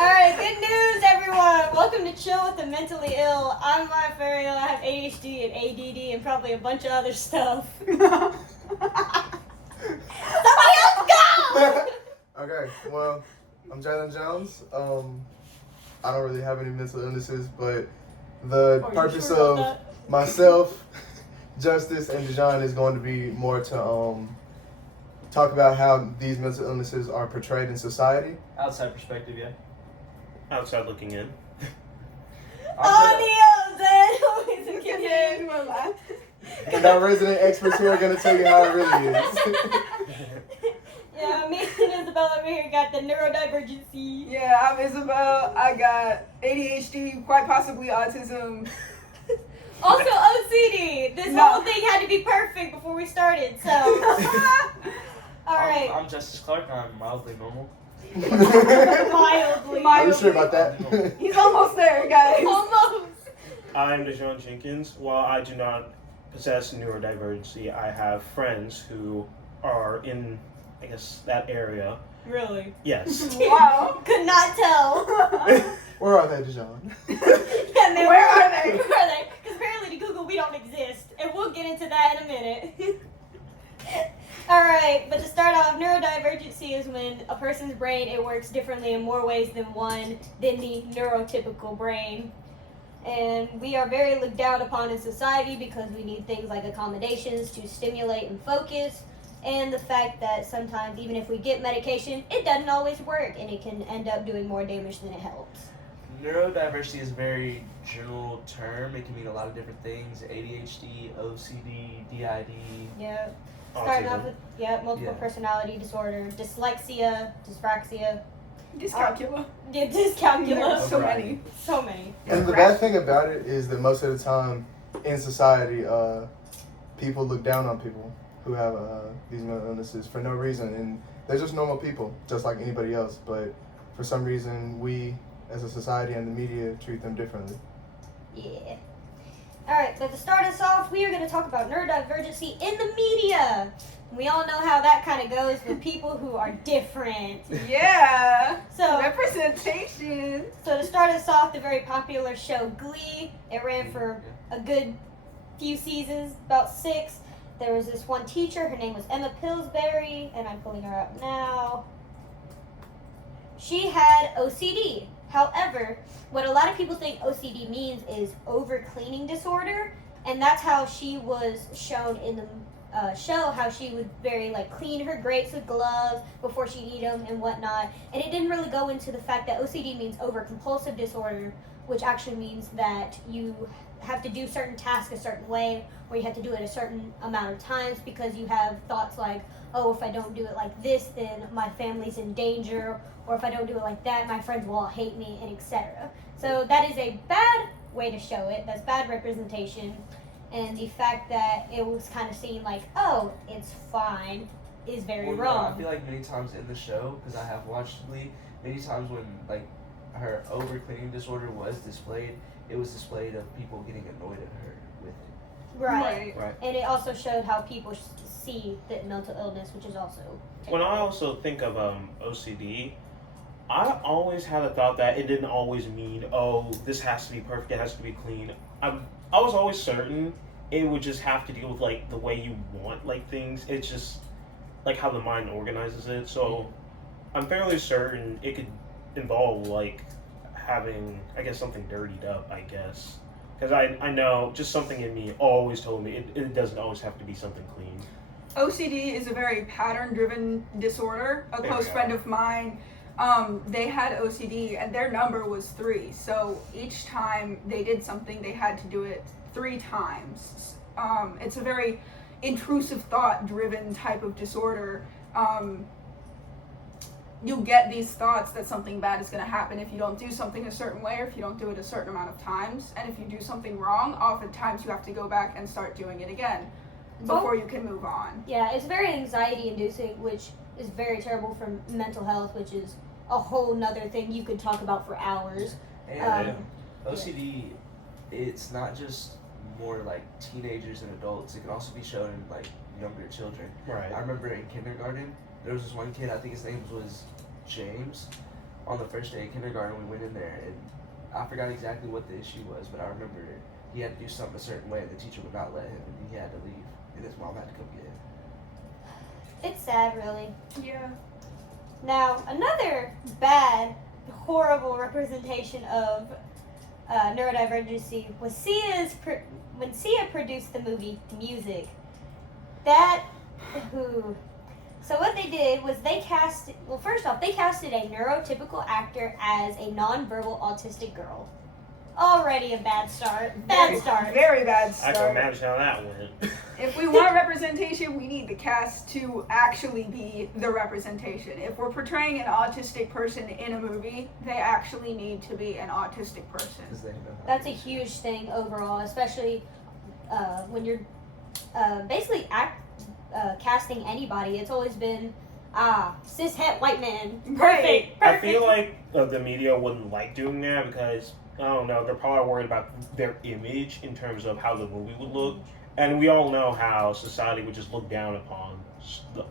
Alright, good news, everyone. Welcome to Chill with the Mentally Ill. I'm Maya Ferriel. I have ADHD and ADD and probably a bunch of other stuff. Somebody else go! Okay, well, I'm Jalen Jones. I don't really have any mental illnesses, but the purpose sure of myself, Justice, and Dijon is going to be more to talk about how these mental illnesses are portrayed in society. Outside perspective, yeah. Outside looking in. Audio, then. And our resident experts who are going to tell you how it really is. Yeah, me and Isabel over here got the neurodivergence. Yeah, I'm Isabel. I got ADHD, quite possibly autism. Also OCD. This whole thing had to be perfect before we started, so. Alright. I'm Justice Clark. I'm mildly normal. Mildly. Are you sure about that? He's almost there, guys. Almost. I'm Dijon Jenkins. While I do not possess neurodivergency, I have friends who are in, I guess, that area. Really? Yes. Wow. Could not tell. Where are they, Dijon? Yeah, man, Where are they? Where are they? Because apparently to Google we don't exist. And we'll get into that in a minute. Alright, but to start off, neurodivergency is when a person's brain, it works differently in more ways than the neurotypical brain. And we are very looked down upon in society because we need things like accommodations to stimulate and focus. And the fact that sometimes, even if we get medication, it doesn't always work, and it can end up doing more damage than it helps. Neurodiversity is a very general term. It can mean a lot of different things. ADHD, OCD, DID. Yeah. Starting off Autism. with, multiple personality disorder, dyslexia, dyspraxia. Dyscalculia. Yeah, dyscalculia. So many. So many. And the bad thing about it is that most of the time in society, people look down on people who have these mental illnesses for no reason. And they're just normal people, just like anybody else. But for some reason, we as a society and the media treat them differently. Yeah. Alright, but to start us off, we are going to talk about neurodivergency in the media. We all know how that kind of goes with people who are different. Yeah. So, Representation. So to start us off, the very popular show Glee, it ran for a good few seasons, about 6. There was this one teacher, her name was Emma Pillsbury, and I'm pulling her up now. She had OCD. However, what a lot of people think OCD means is over-cleaning disorder, and that's how she was shown in the show, how she would clean her grapes with gloves before she'd eat them and whatnot. And it didn't really go into the fact that OCD means over-compulsive disorder, which actually means that you have to do certain tasks a certain way, or you have to do it a certain amount of times because you have thoughts like, oh, if I don't do it like this, then my family's in danger, or if I don't do it like that, my friends will all hate me, and etc. So that is a bad way to show it. That's bad representation. And the fact that it was kind of seen like, oh, it's fine, is very wrong. I feel like many times in the show, because I have watched Glee, many times when her over-cleaning disorder was displayed, it was displayed of people getting annoyed at her with it. Right. Right. And it also showed how people see the mental illness, which is also When I also think of OCD, I always had a thought that it didn't always mean, oh, this has to be perfect, it has to be clean. I was always certain it would just have to deal with the way you want things. It's just how the mind organizes it. So I'm fairly certain it could involve having, I guess, something dirtied up, I guess. Because I know just something in me always told me it doesn't always have to be something clean. OCD is a very pattern-driven disorder. A close friend of mine, they had OCD and their number was 3. So each time they did something, they had to do it 3 times. It's a very intrusive thought-driven type of disorder. You get these thoughts that something bad is going to happen if you don't do something a certain way, or if you don't do it a certain amount of times. And if you do something wrong, oftentimes you have to go back and start doing it again before you can move on. Yeah, it's very anxiety-inducing, which is very terrible for mental health, which is a whole nother thing you could talk about for hours. And OCD, it's not just more teenagers and adults. It can also be shown in younger children. Right. I remember in kindergarten, there was this one kid, I think his name was James. on the first day of kindergarten, we went in there, and I forgot exactly what the issue was, but I remember he had to do something a certain way, and the teacher would not let him, and he had to leave, and his mom had to come get him. It's sad, really. Yeah. Now, another bad, horrible representation of neurodivergency was when Sia produced the movie Music. So what they did was they casted a neurotypical actor as a nonverbal autistic girl. Already a bad start. Very bad I start. can imagine how that went. If we want representation, we need the cast to actually be the representation. If we're portraying an autistic person in a movie, they actually need to be an autistic person. 'Cause they know how That's to a use it. huge thing overall, especially when you're basically casting anybody. It's always been cis-het white man. Right. Perfect. I feel like the media wouldn't like doing that because, I don't know, they're probably worried about their image in terms of how the movie would look. And we all know how society would just look down upon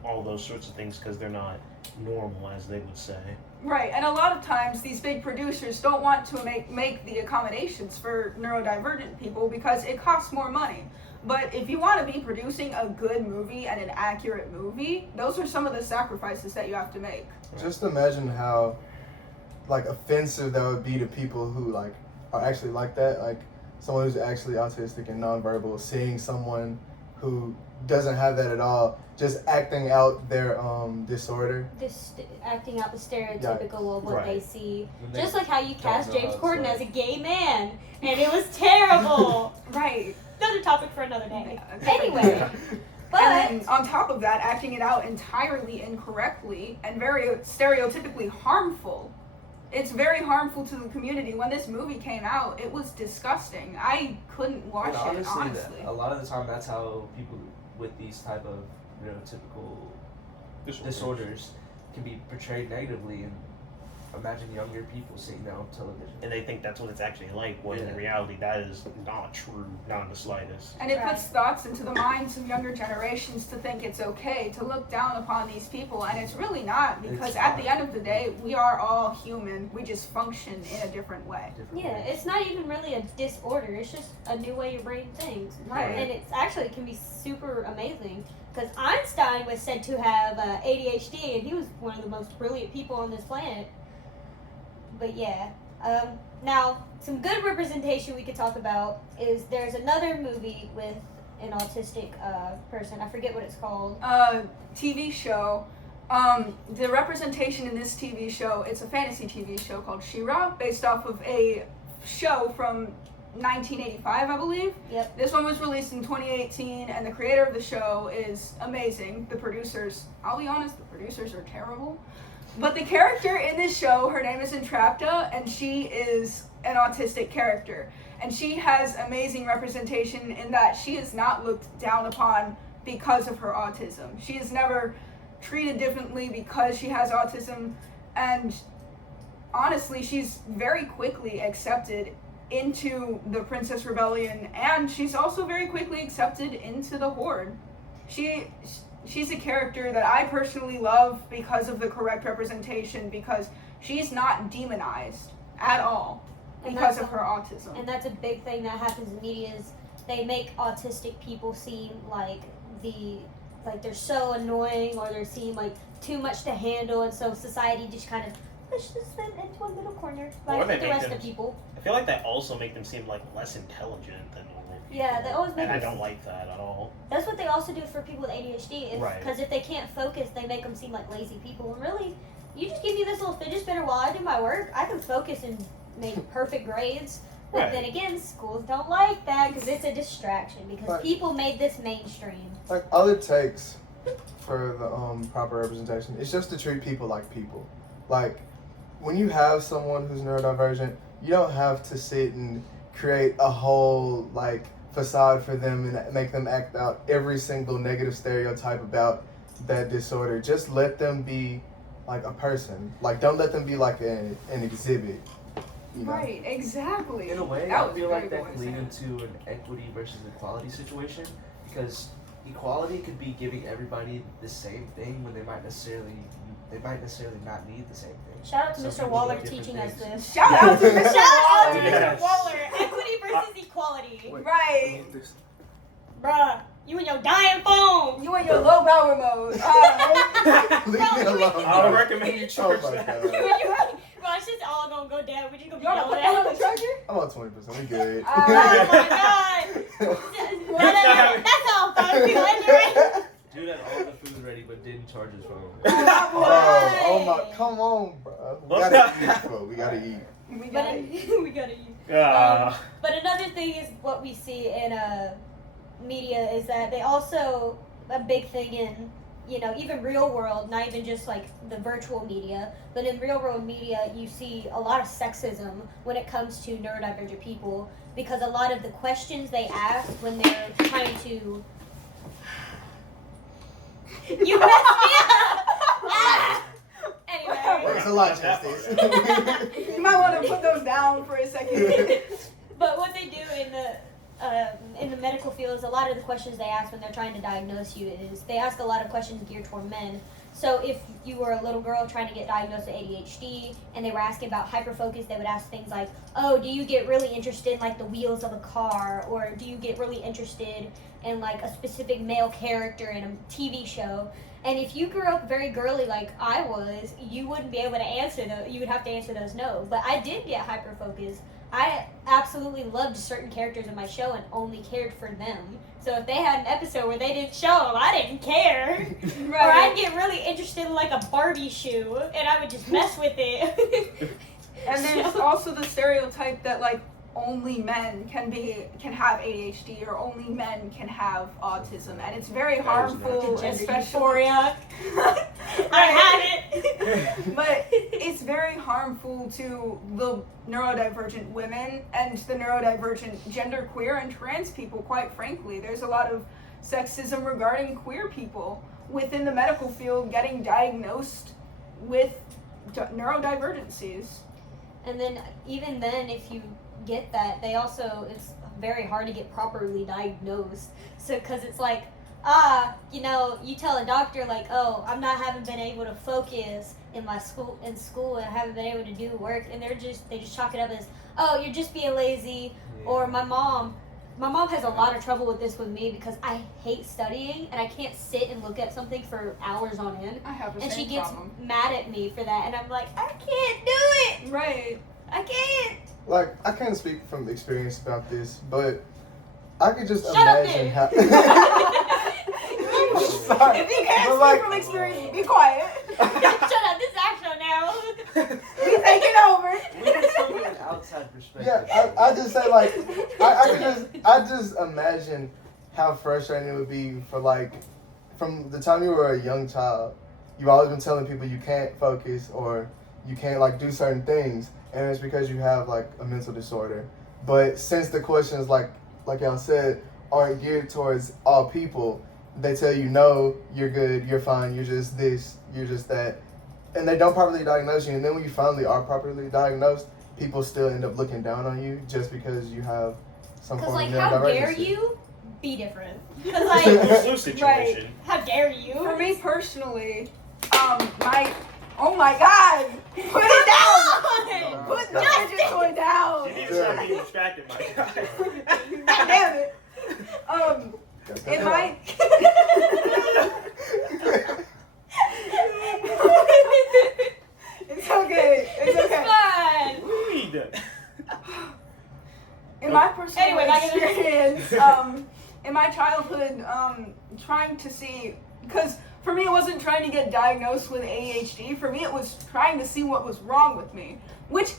all those sorts of things because they're not normal, as they would say. Right, and a lot of times these big producers don't want to make the accommodations for neurodivergent people because it costs more money. But if you want to be producing a good movie and an accurate movie, those are some of the sacrifices that you have to make. Just imagine how, like, offensive that would be to people who, like, are actually like that. Like, someone who's actually autistic and nonverbal, seeing someone who doesn't have that at all, just acting out their disorder. Acting out the stereotypical of what Right. they see. When they Just like how you don't cast know James how it's Corden like. as a gay man. And it was terrible. Right. Another topic for another day. Yeah. Anyway. But And then on top of that, acting it out entirely incorrectly and very stereotypically harmful. It's very harmful to the community. When this movie came out, it was disgusting. I couldn't watch And it, honestly, honestly. a lot of the time, that's how people with these type of neurotypical disorders can be portrayed negatively, and imagine younger people seeing that on television. And they think that's what it's actually like, when in Yeah. reality that is not true, not in the slightest. And it Right. puts thoughts into the minds of younger generations to think it's okay to look down upon these people, and it's really not, because It's at not. the end of the day, we are all human. We just function in a different way. Different yeah, ways. it's not even really a disorder. It's just a new way your brain thinks. Right. And it's actually can be super amazing. Because Einstein was said to have ADHD, and he was one of the most brilliant people on this planet. But yeah. Now, some good representation we could talk about is there's another movie with an autistic person. I forget what it's called. TV show. The representation in this TV show, it's a fantasy TV show called She-Ra, based off of a show from 1985, I believe. Yep. This one was released in 2018, and the creator of the show is amazing. The producers, I'll be honest, the producers are terrible. But the character in this show, her name is Entrapta, and she is an autistic character. And she has amazing representation in that she is not looked down upon because of her autism. She is never treated differently because she has autism, and honestly, she's very quickly accepted into the Princess Rebellion, and she's also very quickly accepted into the Horde. She's a character that I personally love because of the correct representation, because she's not demonized at all And because that's of her autism. And that's a big thing that happens in media is they make autistic people seem like they're so annoying, or they're seem like too much to handle, and so society just kind of pushes them into a little corner Or like they the make rest them- of people. I feel like that also make them seem like less intelligent than normal people. Yeah, they always make And I them- don't like that at all. That's what they also do for people with ADHD. Right. Because if they can't focus, they make them seem like lazy people. And really, you just give me this little fidget spinner while I do my work, I can focus and make perfect grades. But Right. then again, schools don't like that because it's a distraction. Because Right. people made this mainstream. Like, all it takes for the proper representation is just to treat people like people. Like, when you have someone who's neurodivergent, you don't have to sit and create a whole, like, facade for them and make them act out every single negative stereotype about that disorder. Just let them be like a person. Like, don't let them be like an exhibit. You know? Right, exactly. In a way, That I was feel very like good that way can to lead say it. into an equity versus equality situation, because equality could be giving everybody the same thing when they might necessarily not need the same thing. Shout out to Some Mr. people Waller do different teaching us things. this. Shout out to Mr. Shout out to Waller. Yes. Mr. Waller. Equity versus equality. Right. Bruh, you and your dying phone. You in your low power mode. Leave me alone. I would recommend you charge Oh my that. God. Bro, it's just all gonna go down. We're just gonna be You wanna yelling put that on at the charger? I'm on 20%. We good. Oh my god. That's all, folks. We gonna end it right. Dude had all the food ready but didn't charge his phone. Oh my, come on, bro. We gotta eat, bro. We gotta eat. We But got it. we gotta use. But another thing is what we see in media is that they also a big thing in even real world, not even just like the virtual media, but in real world media you see a lot of sexism when it comes to neurodivergent people, because a lot of the questions they ask when they're trying to you messed me up. Ah! Anyway. Thanks a lot, Justice. You might want to put those down for a second. But what they do in the medical field is a lot of the questions they ask when they're trying to diagnose you is they ask a lot of questions geared toward men. So if you were a little girl trying to get diagnosed with ADHD and they were asking about hyperfocus, they would ask things like, oh, do you get really interested in like the wheels of a car, or do you get really interested in like a specific male character in a TV show? And if you grew up very girly like I was, you wouldn't be able to answer those. You would have to answer those no. But I did get hyper-focused. I absolutely loved certain characters in my show and only cared for them. So if they had an episode where they didn't show them, I didn't care. Right. Or I'd get really interested in like a Barbie shoe and I would just mess with it. And there's also the stereotype that like only men can have ADHD or only men can have autism, and it's very harmful, Gender especially. euphoria. I have it. But it's very harmful to the neurodivergent women and the neurodivergent genderqueer and trans people, quite frankly. There's a lot of sexism regarding queer people within the medical field getting diagnosed with neurodivergencies. And then even then, if you get that, it's very hard to get properly diagnosed. So because it's like, you tell a doctor like, oh, haven't been able to focus in school and I haven't been able to do work, and they just chalk it up as, oh, you're just being lazy. Yeah. Or my mom has a lot of trouble with this with me because I hate studying and I can't sit and look at something for hours on end. I have the And same she gets problem. mad at me for that, and I'm like, I can't do it. Right. I can't. Like, I can't speak from experience about this, but I could just Shut up imagine there. how. Sorry. If you can't But, speak like- from experience, be quiet. Shut up. This is our show now. We take it over. We can still get an outside perspective. Yeah, I just say like I just imagine how frustrating it would be for like from the time you were a young child, you've always been telling people you can't focus or you can't like do certain things, and it's because you have like a mental disorder. But since the questions like y'all said aren't geared towards all people, they tell you no, you're good, you're fine, you're just this, you're just that. And they don't properly diagnose you, and then when you finally are properly diagnosed, people still end up looking down on you just because you have some Because, form like, of how dare neurodivergency. you be different? Because, like, Blue situation. how dare you? For me personally, oh my God, put it down. Put the fidget toy down. You need to stop being distracted, my guy. God damn it. In my It's okay. It's okay. fine. Weed. In my personal Anyway, back in the- experience, in my childhood, trying to see, because for me it wasn't trying to get diagnosed with ADHD. For me it was trying to see what was wrong with me, which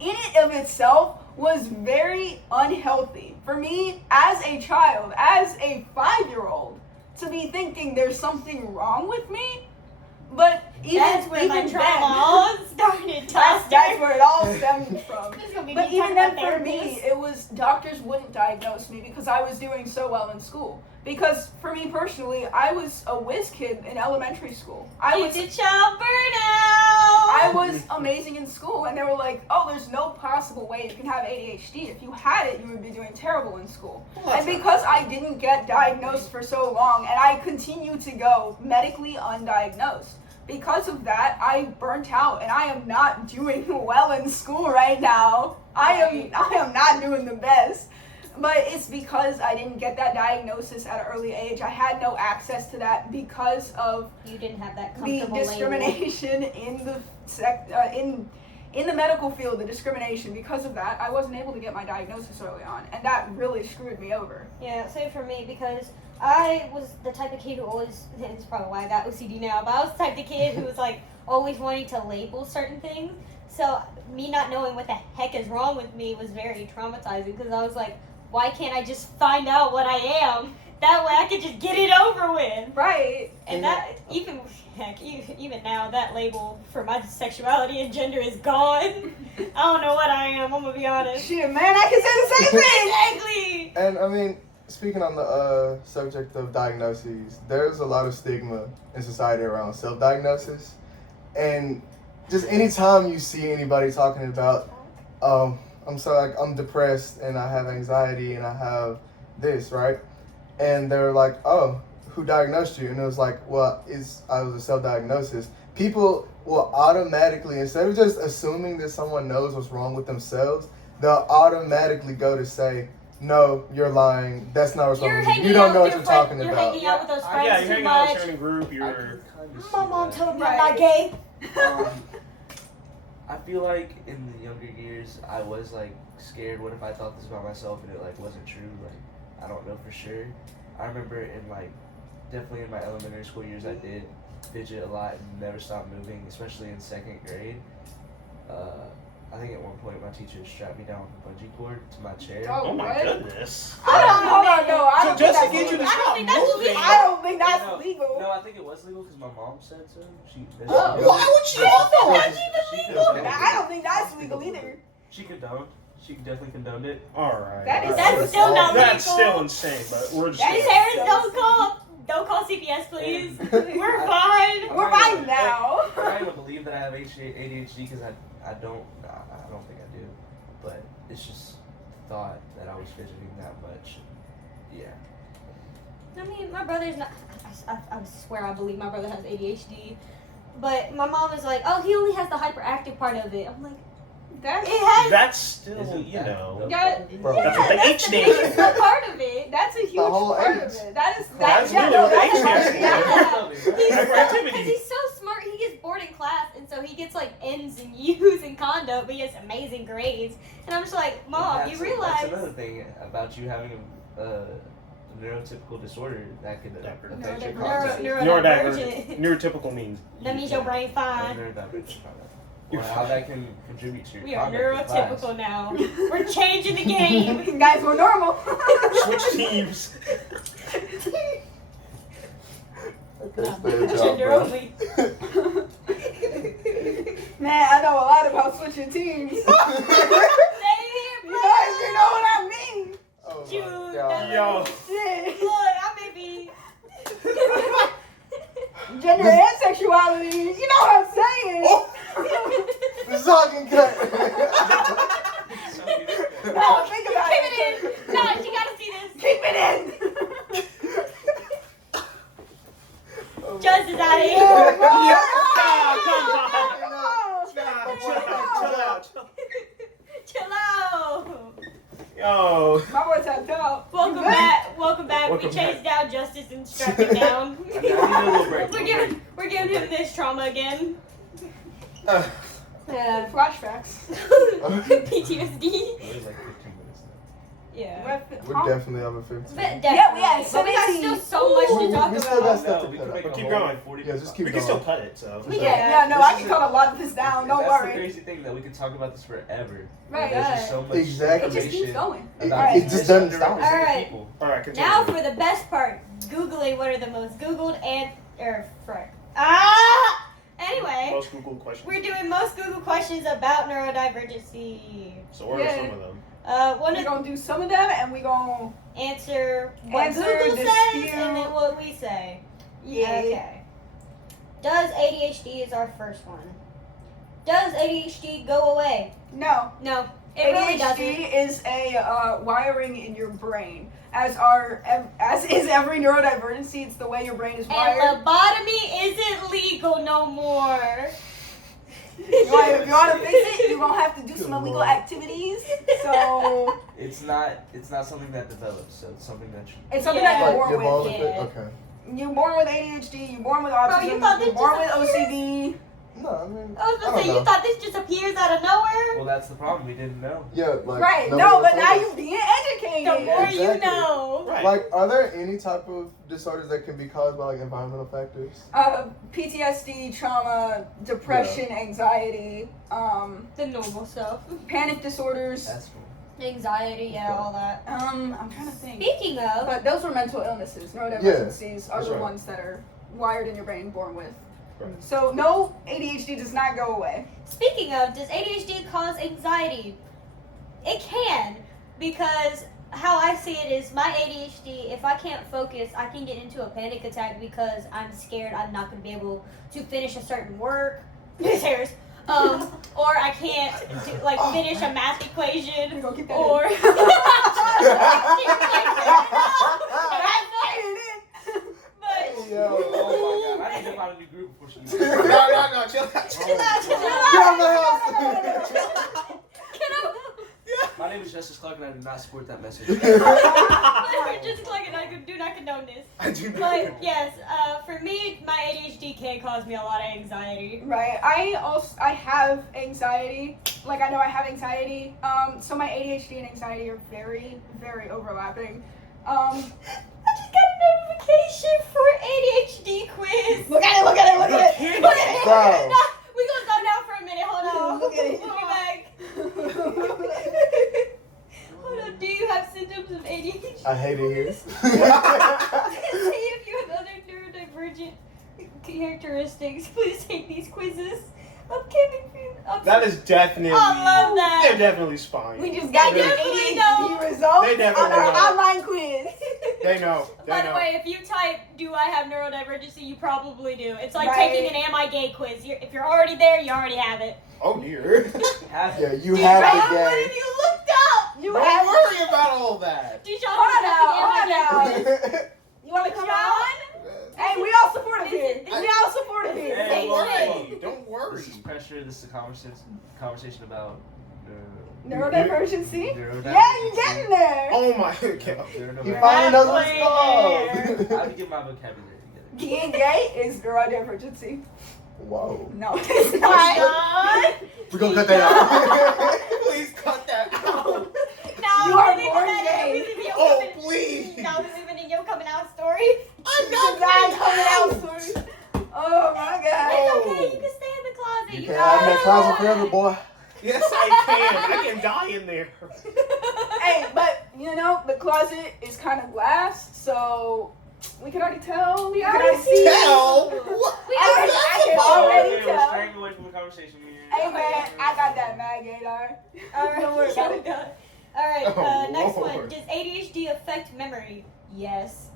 in and of itself was very unhealthy. For me, as a child, as a 5-year-old, to be thinking there's something wrong with me, but That's where my even trauma then, all started. that's where it all stemmed from. This is gonna be But me even talking then, about for me, therapists. it was doctors wouldn't diagnose me because I was doing so well in school. Because for me personally, I was a whiz kid in elementary school. I was child burnout. I was amazing in school, and they were like, "Oh, there's no possible way you can have ADHD. If you had it, you would be doing terrible in school." And because I didn't get diagnosed for so long, and I continue to go medically undiagnosed, because of that, I burnt out, and I am not doing well in school right now. I am not doing the best. But it's because I didn't get that diagnosis at an early age. I had no access to that because of You didn't have that the comfortable label. discrimination in the in the medical field. The discrimination, because of that, I wasn't able to get my diagnosis early on, and that really screwed me over. Yeah, same for me, because I was the type of kid who always, and it's probably why I got OCD now, but I was the type of kid who was like always wanting to label certain things. So me not knowing what the heck is wrong with me was very traumatizing, because I was like, why can't I just find out what I am? That way I could just get it over with. Right. And that, even now, that label for my sexuality and gender is gone. I don't know what I am, I'm gonna be honest. Shit, man, I can say the same thing. Exactly! And I mean, speaking on the subject of diagnoses, there's a lot of stigma in society around self-diagnosis. And just anytime you see anybody talking about, I'm depressed and I have anxiety and I have this, right? And they're like, oh, who diagnosed you? And it was like, well, I was a self-diagnosis. People will automatically, instead of just assuming that someone knows what's wrong with themselves, they'll automatically go to say, no, you're lying. That's not what's wrong with you. You don't know what you're talking You're about. hanging out with those friends Yeah, too you're hanging out much. with a certain group. You're. My mom told me Right. I'm not gay. I feel like in the younger years, I was like scared. What if I thought this about myself and it like wasn't true? Like, I don't know for sure. I remember in like, definitely in my elementary school years, I did fidget a lot and never stopped moving, especially in 2nd grade. I think at one point my teacher strapped me down with a bungee cord to my chair. Oh my what? goodness. Hold on, no, I don't think Just to that's get you to legal. stop moving. I don't think that's No, legal. No, I think it was legal because my mom said so. Why would she want that? I don't think that's legal either. She condoned. She definitely condoned it. Alright. That's still not That's legal. still insane, but we're just. Hey, parents, don't call CPS, please. We're fine. We're fine now. I'm not even believe that I have ADHD because I don't think I do, but it's just thought that I was fidgeting that much. Yeah. I mean, my brother's not. I swear I believe my brother has ADHD. But my mom is like, oh, he only has the hyperactive part of it. I'm like, That's it has. That's still, Isn't you that know. the- Yeah, Bro. That's what the H That's the stands biggest for. part of it. that's a huge whole part age. of it. That's That's yeah, really no, what the that's H stands for. Yeah. Hyperactivity. Because he's so smart, he gets bored in class, and so he gets like N's and U's in conduct, but he has amazing grades. And I'm just like, Mom, That's you realize. That's another thing about you having a neurotypical disorder that could affect your conduct. Neurodivergent. Neurotypical means. That means your brain fine. Neurodivergent. Or how that can contribute to your We are conduct in class. neurotypical now. We're changing the game. Guys, we're normal. Switch teams. Okay, stay a job, Gender bro. only. Man, I know a lot about switching teams. Stay here, You bro. know what I mean. Oh my Dude, God. Yo. Shit. Look, I may be. Gender and sexuality. You know what I'm saying? Oh. The talking cut. No, think about Keep it in. No, you gotta see this. Keep it in. Just is out of here. Yeah. Come on. Chill out. Yo. My boy tapped out. Welcome back. Welcome back. Welcome We chased back. down Justice and struck him down. I need a little break. We're giving him this trauma again. Yeah. Flashbacks. PTSD. It was like 15 minutes now. Yeah. We're definitely over 15. But Yeah, we had but we got 17. still so much to talk We still got about. stuff to we cut can up. make But a keep whole going. 40 Yeah, just keep We going. can still cut it, so. We Yeah, no, This I is can a- cut a lot of this down. Don't That's worry. the crazy thing that we could talk about this forever. Right. There's just so much Exactly. It just keeps information going. about It just doesn't stop. underrepresented Alright. people. Alright, continue. Now for the best part. Googling what are the most Googled and frick. Anyway, Most Google questions. we're doing most Google questions about neurodivergency. So what are Yeah. some of them? One We're of gonna do some of them, and we gonna answer what Answer, Google says dispute. and then what we say. yeah. Okay. Does ADHD is our first one. Does ADHD go away? No. No. It really doesn't. ADHD is a wiring in your brain. As is every neurodivergency, it's the way your brain is wired. And lobotomy isn't legal no more. If you want to fix it, you're gonna have to do some illegal activities. So It's not something that develops, so it's something that you. it's something Yeah. that Like, you're you're born born with. with it? Yeah. Okay. You're born with ADHD. You're born with autism. you thought this you're born with disappears? OCD. No, I mean, I was I gonna don't say, know. you thought this just appears out of nowhere? Well, that's the problem. We didn't know. Yeah, like. Right. nobody No, but told now us. you're being educated. The more Exactly. you know. Right. Like, are there any type of disorders that can be caused by like environmental factors? PTSD, trauma, depression, anxiety, The normal stuff. panic disorders. That's cool. Anxiety, yeah, all that. I'm trying to think. Speaking of, But those were mental illnesses. Neurodivergencies are that's the right. ones that are wired in your brain, born with. Right. So no, ADHD does not go away. does ADHD cause anxiety? It can, because how I see it is my ADHD, if I can't focus, I can get into a panic attack because I'm scared I'm not going to be able to finish a certain work. Miss Harris. Or I can't finish a math equation. We're gonna keep that Or but Yo. Oh my god, I need to find a new group before she No, leaves. chill out. Chill out. Get out my house. My name is Justice Clark and I do not support that message. Just like I do not condone this. I do not. But yes, for me, my ADHD can cause me a lot of anxiety. Right. I have anxiety. Like I know I have anxiety. So my ADHD and anxiety are very, very overlapping. I just got a notification for ADHD quiz. Look at it, look at it, look You're at it. kidding. Look at it. Bro. No, we gonna go down for a minute. Hold on. Look at it. We'll be back. Hold on. Do you have symptoms of ADHD? I hate it here. See if you have other neurodivergent characteristics. Please take these quizzes. I'm kidding you. That is definitely. I love that. They're definitely spying. We just got your Definitely ADHD know. results They definitely on our know. online quiz. They know. They By know. the way, if you type, do I have neurodivergency, you probably do. It's like Right. taking an am I gay quiz. If you're already there, you already have it. Oh dear. Half Yeah, you Did have y'all- the What game. have you looked up? You Don't have. worry about all that. Did y'all Hold look up the on, am I gay hold quiz? You want to come John? on? Hey, we all supportive here. We all supportive here. Hey, Don't worry. Don't worry. This is pressure. This is a conversation about Neurodivergency? neurodivergency. Yeah, you're getting there. Oh my. Okay. He Neurodivergency. finally knows what Right it's called. I have to get my vocabulary together. Being gay is neurodivergency. Whoa. No, it's not. John? We're gonna cut that out. Please cut that out. Now You are I'm living born that- gay. I'm living your Oh, coming- please. Now I'm living in your coming out story. I'm not coming out soon. Oh my It's god. okay. You can stay in the closet. You You can't have that closet forever, boy. Yes, I can. I can die in there. Hey, but you know, the closet is kind of glass, so we can already tell. We can already see. Hell. What? I can already We're tell. straying away from the conversation here. Hey man, I got that mad gaydar. Alright, Don't worry about it. Alright, Oh, next Lord. one. Does ADHD affect memory? Yes.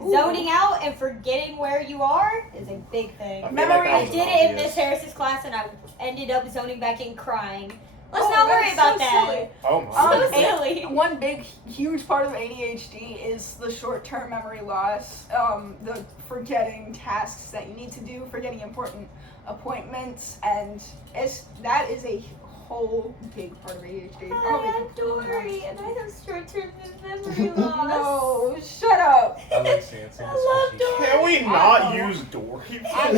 Ooh. Zoning out and forgetting where you are is a big thing. I feel Memory, that I was did it in obvious. Miss Harris's class and I ended up zoning back in crying. Let's Oh, not worry that's about so that. silly. Oh my. So and silly. One big, huge part of ADHD is the short-term memory loss, the forgetting tasks that you need to do, forgetting important appointments, and that is a whole big part of ADHD. Hi, I'm Dory and I have short-term memory loss. No, shut up. I like saying some I love Dory. Can we I not know. use Dory? All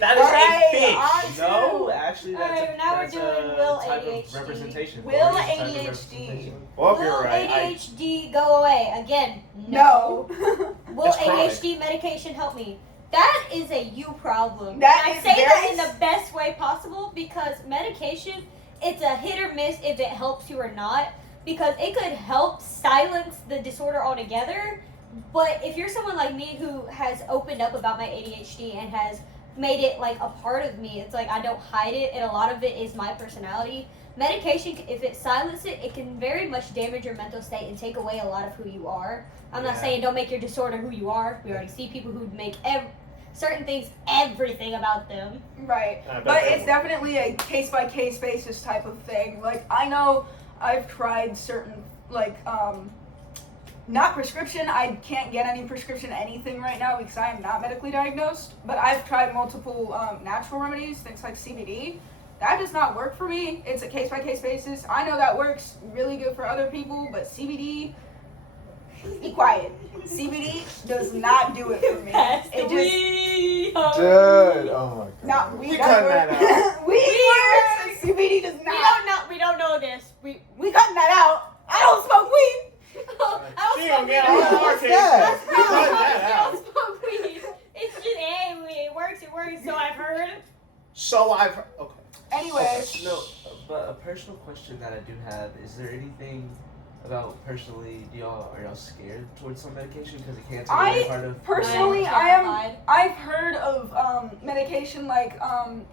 That is right, a fish. on No, to actually, that's Alright, now we're that's doing a Will type ADHD. of representation. Will Dory is a type of ADHD. representation. Well, Will you're right. ADHD go away? Again, No. Will It's chronic. ADHD medication help me? That is a you problem. That And I is say that very in the best way possible because medication, it's a hit or miss if it helps you or not. Because it could help silence the disorder altogether. But if you're someone like me who has opened up about my ADHD and has made it like a part of me, it's like I don't hide it, and a lot of it is my personality. Medication, if it silences it, it can very much damage your mental state and take away a lot of who you are. I'm not Yeah. saying don't make your disorder who you are. We already see people who make certain things, everything about them. Right. I bet But they it's will. definitely a case-by-case basis type of thing. Like, I know I've tried certain, like, not prescription. I can't get any prescription anything right now because I am not medically diagnosed. But I've tried multiple natural remedies, things like CBD. That does not work for me. It's a case-by-case basis. I know that works really good for other people, but CBD, be quiet. CBD does not do it for me. It just, Dude, oh my god. not weed We does cutting work. that out. Weed works. CBD does not. We don't know this. We cutting that out. I don't smoke weed. She don't get all the What's markets. that? We cutting that I out. don't smoke weed. It's just it works, so I've heard. So I've okay. Anyway, No, but a personal question that I do have, is there anything about personally, are y'all scared towards some medication because it can't take away part of... personally, I've heard of medication like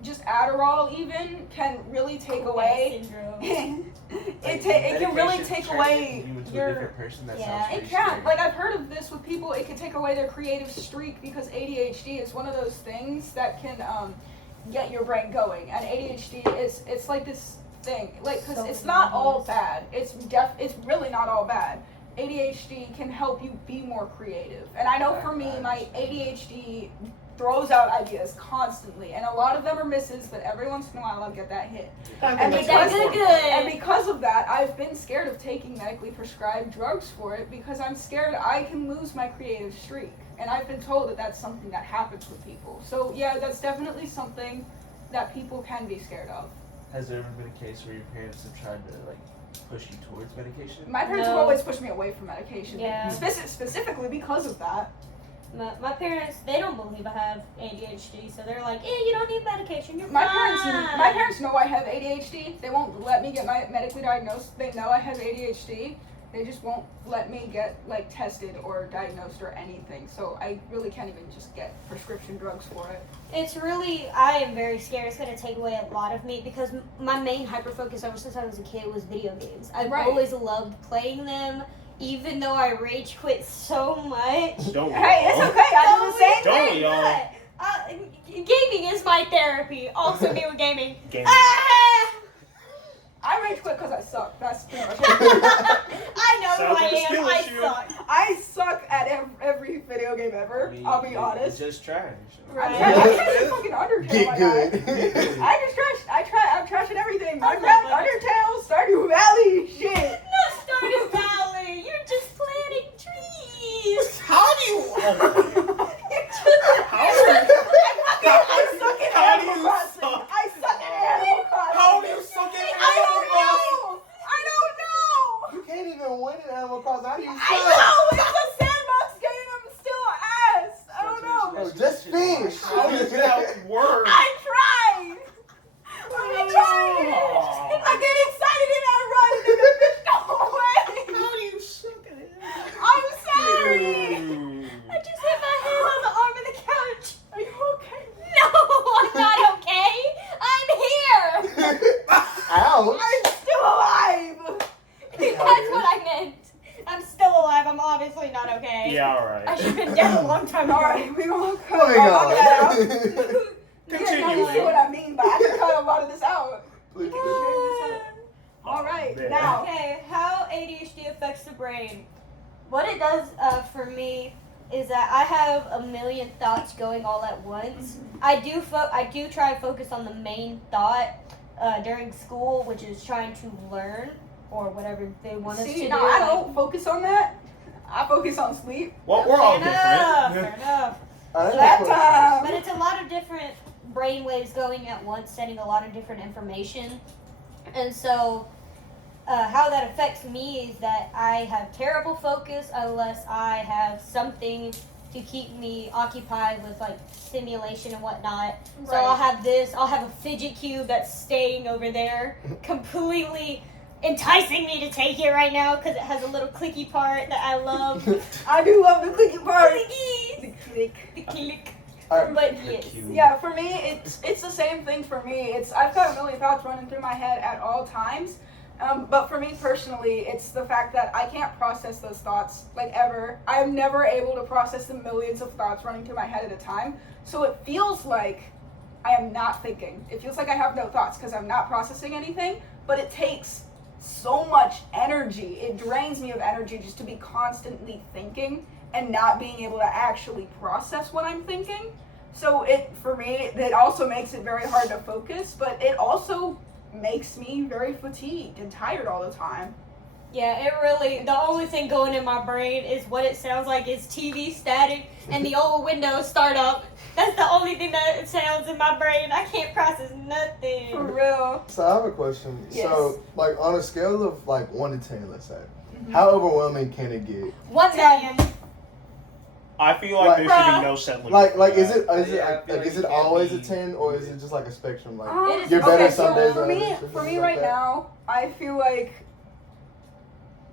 just Adderall even can really take away. It can really take away you into a your. different person. That Yeah, sounds It pretty can. scary. Like, I've heard of this with people. It can take away their creative streak because ADHD is one of those things that can get your brain going. And ADHD it's like this thing, like, because it's not all bad. It's really not all bad. ADHD can help you be more creative. And I know for me, my ADHD throws out ideas constantly, and a lot of them are misses, but every once in a while I'll get that hit. And because of that, I've been scared of taking medically prescribed drugs for it because I'm scared I can lose my creative streak. And I've been told that that's something that happens with people. So yeah, that's definitely something that people can be scared of. Has there ever been a case where your parents have tried to like push you towards medication? My parents have always pushed me away from medication. Yeah. Specifically because of that. My parents, they don't believe I have ADHD, so they're like, you don't need medication, you're My fine. parents know I have ADHD. They won't let me get medically diagnosed. They know I have ADHD. They just won't let me get like tested or diagnosed or anything. So I really can't even just get prescription drugs for it. It's really, I am very scared. It's going to take away a lot of me because my main hyper focus ever since I was a kid was video games. I've always loved playing them, even though I rage quit so much. Don't Hey, it's okay. I do the same Don't thing. y'all. Gaming is my therapy. Also new gaming. Gaming. Ah! I rage quit because I suck. That's pretty much it. I know Sounds who like a I am. skill I issue. suck. I suck at every video game ever. I mean, I'll be you honest. just trash. Right. I trash fucking Undertale. Get my good. guy. I'm trashing everything. Minecraft, Undertale, Stardew Valley, shit. No Stardew Valley. You're just planting trees. How do you? Oh, I suck at How do Animal you Crossing. suck? I suck at Animal Crossing. how do you suck at I don't know. I don't know. You can't even win in Animal Crossing. How do you I suck? know. It's a sandbox game. I'm still ass. I don't know. Bro, just fish. How does that work? I tried. I'm trying. I get excited and I run and then the fish go away. How do you suck at it? I'm sorry. I just hit my head on the arm of the couch. Are you okay? No, I'm not okay. I'm here. Ouch. I'm still alive. That's what I meant. I'm still alive. I'm obviously not okay. Yeah, all right. I should have been dead a long time ago. All right, we gonna Moving cut that out. on. Yeah, now you see what I mean, but I can cut a lot of this out. Please. All right, Man. now. Okay, how ADHD affects the brain. What it does for me is that I have a million thoughts going all at once. I do try and focus on the main thought during school, which is trying to learn or whatever they want us to See, do. now I don't focus on that. I focus on sleep. Well, we're all Fair different. enough. That time. But it's a lot of different brain waves going at once, sending a lot of different information. And so how that affects me is that I have terrible focus unless I have something to keep me occupied with like stimulation and whatnot. So I'll have a fidget cube that's staying over there, completely enticing me to take it right now because it has a little clicky part that I love. I do love the clicky part. Clicky. The click. The click. Alright. But yes. Yeah, for me, it's the same thing for me. I've got a million thoughts running through my head at all times, But for me personally, it's the fact that I can't process those thoughts, like, ever. I'm never able to process the millions of thoughts running through my head at a time. So it feels like I am not thinking. It feels like I have no thoughts because I'm not processing anything, but it takes so much energy. It drains me of energy just to be constantly thinking and not being able to actually process what I'm thinking. So for me, it also makes it very hard to focus, but it also makes me very fatigued and tired all the time. Yeah, it really, the only thing going in my brain is what it sounds like is TV static and the old Windows startup. That's the only thing that sounds in my brain. I can't process nothing. For real. So I have a question. Yes. So, like, on a scale of, like, 1 to 10, let's say, how overwhelming can it get? 1 million. I feel like there should be no set limit. Like, is it I feel like is it it can't always a be- 10, or is it just like a spectrum? Like, It is- you're better Okay, some so days for than me, others, or for something me like right that? now, I feel like,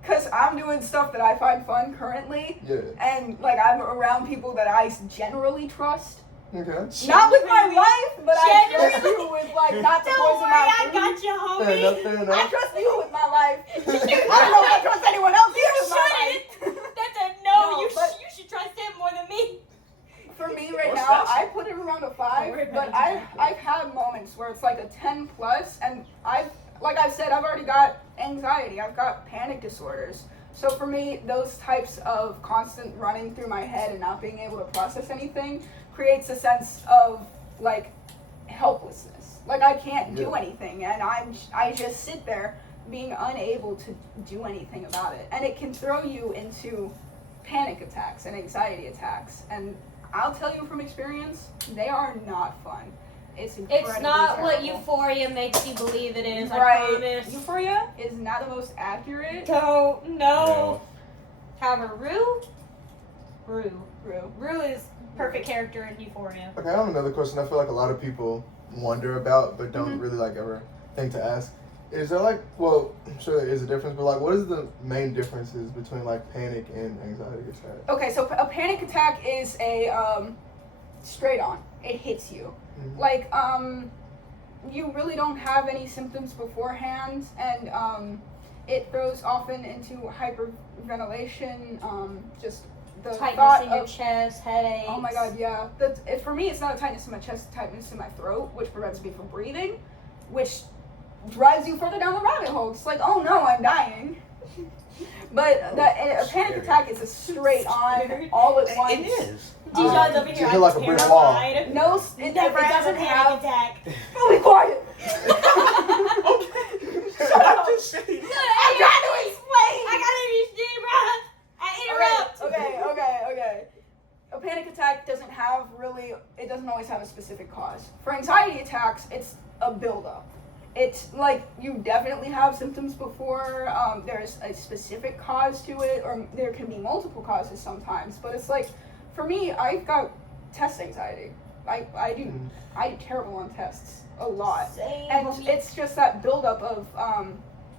because I'm doing stuff that I find fun currently, Yeah. and like I'm around people that I generally trust. Okay. Not with my life, but I trust Generally. you with like not to Don't poison worry, my I food. got you, homie. Fair enough, fair I enough. trust you with my life. I don't know if I trust anyone else You with my life. shouldn't. That's a no. No, you but- you should trust him more than me. For me right What's now, that? I put it around a 5, Don't worry but about it. I've had moments where it's like a 10 plus, and like I said, I've already got anxiety. I've got panic disorders. So for me, those types of constant running through my head and not being able to process anything creates a sense of like helplessness. Like I can't do anything, and I just sit there being unable to do anything about it, and it can throw you into panic attacks and anxiety attacks, and I'll tell you from experience, they are not fun. It's incredibly It's not what terrible. Euphoria makes you believe it is. I Right. promise. Euphoria is not the most accurate. No. No. However, Rue True. is perfect character in Euphoria. Okay, I have another question. I feel like a lot of people wonder about, but don't Mhm. really like ever think to ask. Is there like, well, I'm sure there is a difference, but like, what is the main differences between like panic and anxiety attack? Okay, so a panic attack is a straight on. It hits you. Mhm. Like you really don't have any symptoms beforehand, and it throws often into hyperventilation. Just the Tightness thought in your of chest, headaches. oh my god, yeah. For me, it's not a tightness in my chest, it's a tightness in my throat, which prevents me from breathing, which drives you further down the rabbit hole. It's like, oh no, I'm dying. But a panic attack is a straight on, all at once. It is. Dijon's over You here. feel like a brick wall. terrified. No, it Never has a doesn't panic have. attack. Oh, be quiet. Shut up. I'm just saying. I'm trying to explain. I gotta be bruh. I interrupt. Okay. A panic attack doesn't always have a specific cause. For anxiety attacks, it's a buildup. It's like you definitely have symptoms before there's a specific cause to it, or there can be multiple causes sometimes. But it's like, for me, I've got test anxiety. I do terrible on tests a lot, Same, and homie. it's just that buildup of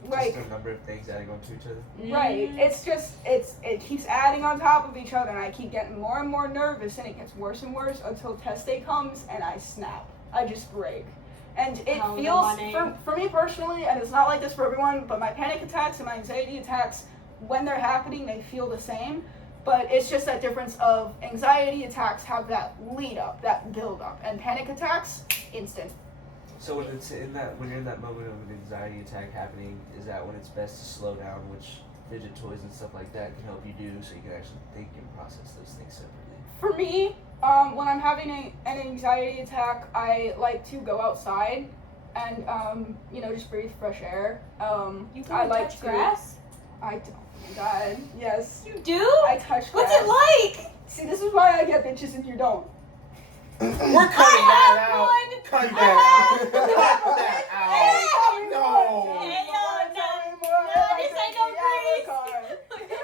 like. just a number of things adding on to each other. Right. It's just it keeps adding on top of each other, and I keep getting more and more nervous, and it gets worse and worse until test day comes and I snap. I just break. And it Calling feels my name. for me personally, and it's not like this for everyone, but my panic attacks and my anxiety attacks, when they're happening, they feel the same. But it's just that difference of anxiety attacks have that lead up, that build up, and panic attacks, instant. So when you're in that moment of an anxiety attack happening, is that when it's best to slow down, which fidget toys and stuff like that can help you do, so you can actually think and process those things separately? For me, when I'm having an anxiety attack, I like to go outside and just breathe fresh air. You I can like touch to. grass? I don't. Oh my God, yes. You do? I touch What's grass. it like? See, this is why I get bitches and you don't. We're cutting that have out. one. Cut I that have- out. Cut that out. No. Hey, this ain't no grease.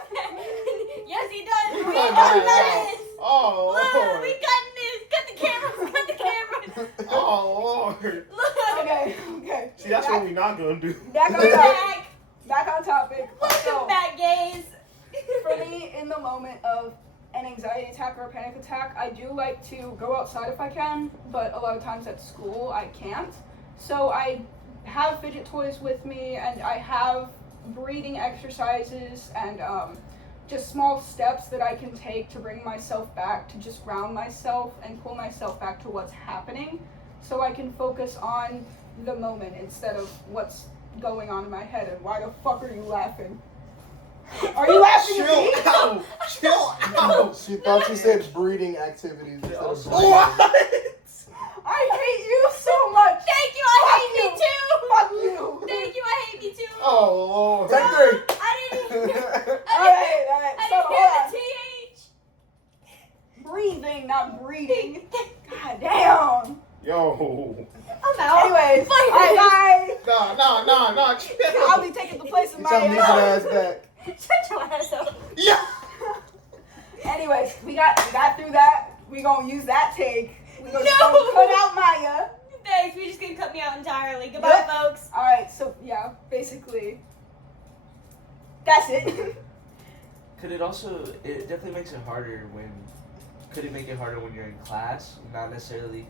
Yes, he does. We Cut know that this. out. Oh, Look, we Lord. cutting this. Cut the cameras. Cut the cameras. Oh, Lord. Look. Okay. See, that's what we're not going to do. Back on We're topic. back. Back on topic. Welcome So, back, gays. for me, in the moment of an anxiety attack or a panic attack, I do like to go outside if I can, but a lot of times at school I can't. So I have fidget toys with me, and I have breathing exercises and just small steps that I can take to bring myself back, to just ground myself and pull myself back to what's happening, so I can focus on the moment instead of what's going on in my head. And why the fuck are you laughing? Are you laughing at me? Chill out. She thought you said breeding activities instead of breathing. What? I hate you so much. Thank you, I hate me too. Fuck you. Thank you, I hate me too. Oh, Lord. Take No, three. I didn't. Alright. I So didn't hold hear on. the TH. Breathing, not breeding. God damn. Yo. I'm out. Anyways, Bye, bye. No. I'll be taking the place of Get your my meeting ass back. Shut your ass up. Yeah. Anyways, we got through that. We gonna use that take. We gonna No. cut out Maya. Thanks, we just gonna cut me out entirely. Goodbye, Yep. folks. Alright, so yeah, basically that's it. Could it also? It definitely makes it harder when. Could it make it harder when you're in class, not necessarily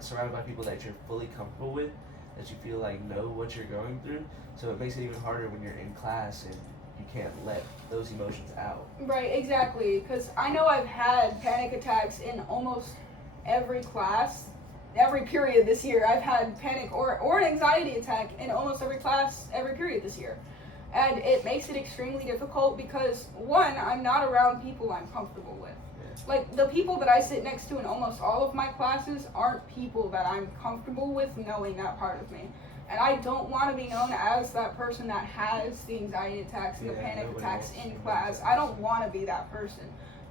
surrounded by people that you're fully comfortable with, that you feel like know what you're going through? So it makes it even harder when you're in class and you can't let those emotions out. Right, exactly. Because I know I've had panic attacks in almost every class, every period this year. I've had panic or an anxiety attack in almost every class, every period this year. And it makes it extremely difficult because, one, I'm not around people I'm comfortable with. Like, the people that I sit next to in almost all of my classes aren't people that I'm comfortable with knowing that part of me. And I don't want to be known as that person that has the anxiety attacks and the panic attacks in class. I don't want to be that person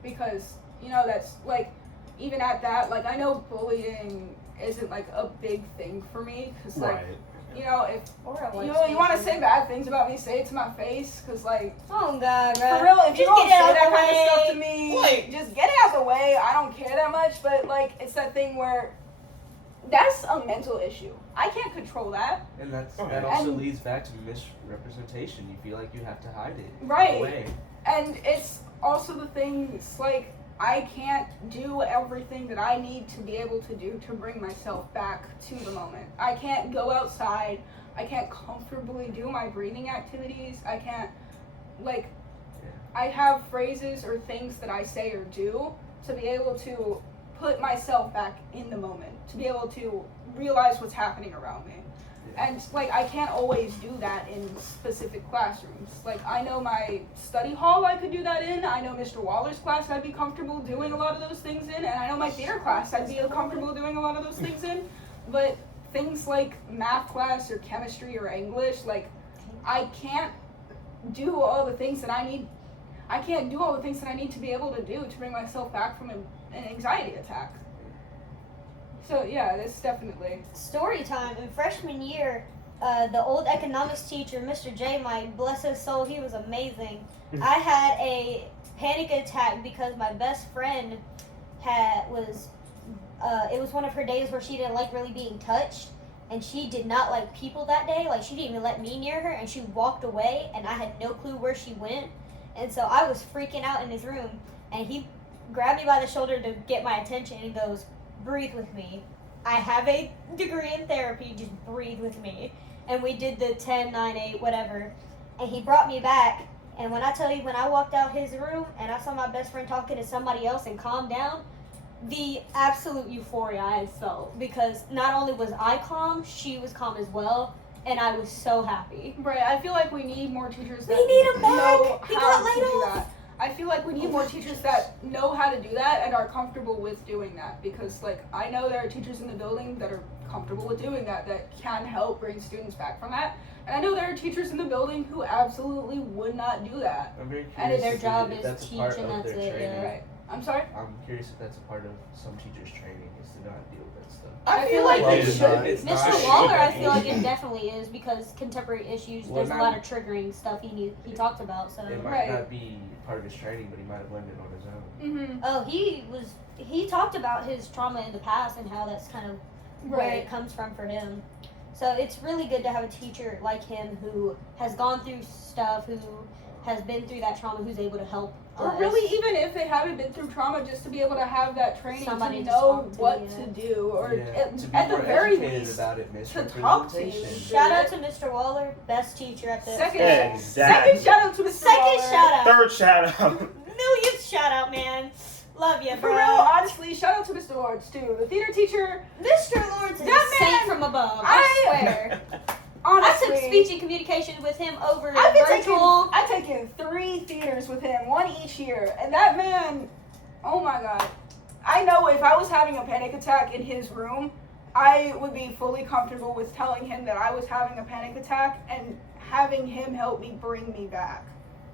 because, you know, that's, like, even at that, like, I know bullying isn't, like, a big thing for me because, like, Right. you know, if Or you want to say bad things about me, say it to my face because, like, Oh God, bro. for real, if you Just don't get say it out that the kind of stuff to way. me, Like- just get it out the way. I don't care that much, but like it's that thing where that's a mental issue. I can't control that. And that Right. also And- leads back to misrepresentation. You feel like you have to hide it. Right. Away. And it's also the thing, it's like I can't do everything that I need to be able to do to bring myself back to the moment. I can't go outside. I can't comfortably do my breathing activities. I can't, like, I have phrases or things that I say or do to be able to put myself back in the moment, to be able to realize what's happening around me. And, like, I can't always do that in specific classrooms. Like, I know my study hall I could do that in. I know Mr. Waller's class I'd be comfortable doing a lot of those things in. And I know my theater class I'd be comfortable doing a lot of those things in. But things like math class or chemistry or English, like, I can't do all the things that I need. I can't do all the things that I need to be able to do to bring myself back from an anxiety attack. So yeah, that's definitely. Story time. In freshman year, the old economics teacher, Mr. J. Mike, bless his soul, he was amazing. I had a panic attack because my best friend it was one of her days where she didn't like really being touched, and she did not like people that day. Like, she didn't even let me near her, and she walked away, and I had no clue where she went. And so I was freaking out in his room, and he grabbed me by the shoulder to get my attention and goes, "Breathe with me. I have a degree in therapy, just breathe with me." And we did the 10, 9, 8, whatever. And he brought me back, and when I tell you, when I walked out his room and I saw my best friend talking to somebody else and calmed down, the absolute euphoria I had felt, because not only was I calm, she was calm as well, and I was so happy. Right, I feel like we need more teachers that We need him back. know He how got to laid do off. that. I feel like we need more teachers that know how to do that and are comfortable with doing that, because, like, I know there are teachers in the building that are comfortable with doing that can help bring students back from that. And I know there are teachers in the building who absolutely would not do that. I'm very And curious their if job if is that's a teach, part and of that's their it, training. yeah. Right. I'm sorry? I'm curious if that's a part of some teachers' training is to not deal with that stuff. I feel like Well, they it's should not. be. It's Mr. not. Waller, I feel like it definitely is, because contemporary issues, Well, there's a now- lot of triggering stuff he talked about. So It might Right. not be part of his training, but he might have learned it on his own. Mm-hmm. oh, he talked about his trauma in the past and how that's kind of where Right. it comes from for him. So it's really good to have a teacher like him who has gone through stuff, who has been through that trauma, who's able to help Or us. really, even if they haven't been through trauma, just to be able to have that training Somebody to to know talk to, what yeah. to do, or to be at the more very educated least, about it, to talk to you. misrepresentation. Shout out to Mr. Waller, best teacher at the Second, Exactly. second shout out to Mr. Second Waller. shout out. Third shout out. Millionth shout out, man. Love you, For bro. real, honestly, shout out to Mr. Lawrence too. The theater teacher, Mr. Lawrence is That a saint man- from above. I swear. I honestly. took speech and communication with him over I've been virtual. I've taken 3 theaters with him, 1 each year, and that man, oh my god. I know if I was having a panic attack in his room, I would be fully comfortable with telling him that I was having a panic attack and having him help me bring me back.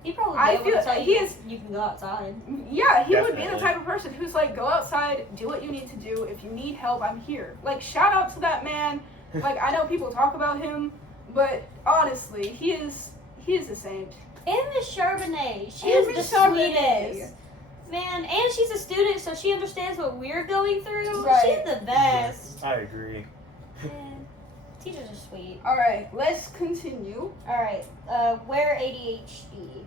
He probably I be able to feel- tell he you is- you can go outside. Yeah, he would be the Definitely. type of person who's like, go outside, do what you need to do. If you need help, I'm here. Like, shout out to that man. Like, I know people talk about him, but honestly, he is a saint. And Miss Charbonnet, she And is the Miss Charbonnet. sweetest. Man, and she's a student, so she understands what we're going through. Right. She's the best. I agree. Man, teachers are sweet. All right, let's continue. Alright, where ADHD?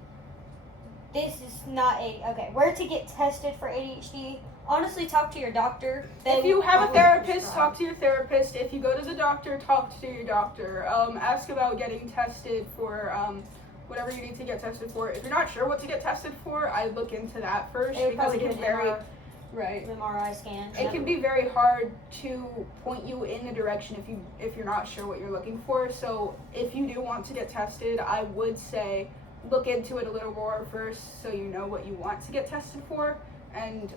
This is not okay. Where to get tested for ADHD? Honestly, talk to your doctor. If you will have a probably therapist, prescribe. talk to your therapist. If you go to the doctor, talk to your doctor. Ask about getting tested for whatever you need to get tested for. If you're not sure what to get tested for, I look into that first It would because probably it be can an very right. MRI scan. It can be very hard to point you in the direction if you're not sure what you're looking for. So if you do want to get tested, I would say look into it a little more first so you know what you want to get tested for, and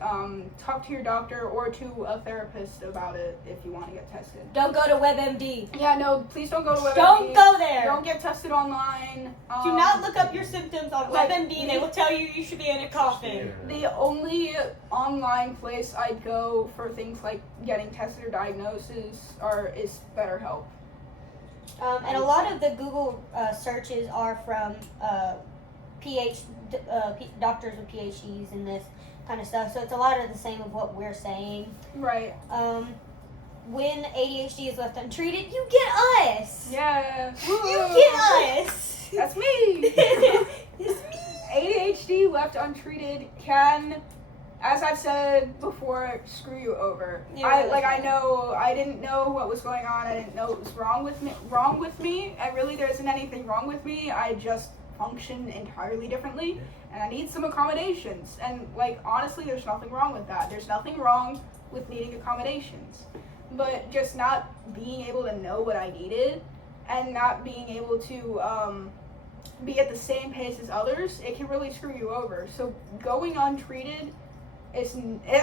talk to your doctor or to a therapist about it if you want to get tested. Don't go to WebMD. Yeah, no, please don't go to WebMD. Don't go there. Don't get tested online. Do not look up your symptoms on like, WebMD. They will tell you should be in a coffin. The only online place I'd go for things like getting tested or diagnosis is BetterHelp. And a lot of the Google searches are from doctors with PhDs and this kind of stuff. So it's a lot of the same of what we're saying. Right. When ADHD is left untreated, you get us. Yeah. You get us. That's me. It's me. ADHD left untreated can, as I've said before, screw you over. Yeah, I didn't know what was going on. I didn't know what was wrong with me. And really, there isn't anything wrong with me. I just function entirely differently, and I need some accommodations. And honestly, there's nothing wrong with that. There's nothing wrong with needing accommodations, but just not being able to know what I needed and not being able to be at the same pace as others, it can really screw you over. So going untreated is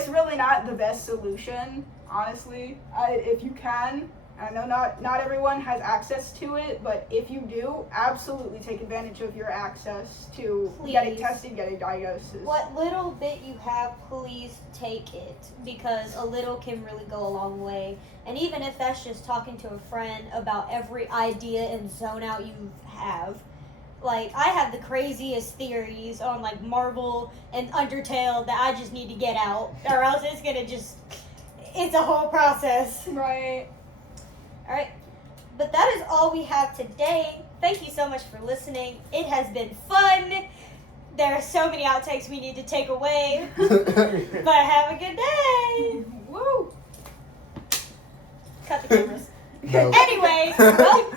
really not the best solution, honestly. If you can, I know not everyone has access to it, but if you do, absolutely take advantage of your access to getting Please. tested, getting diagnosis. What little bit you have, please take it, because a little can really go a long way. And even if that's just talking to a friend about every idea and zone out you have. I have the craziest theories on Marvel and Undertale that I just need to get out, or else it's gonna it's a whole process. Right. Alright, but that is all we have today. Thank you so much for listening. It has been fun. There are so many outtakes we need to take away. But have a good day. Woo. Cut the cameras. No. Anyway, well,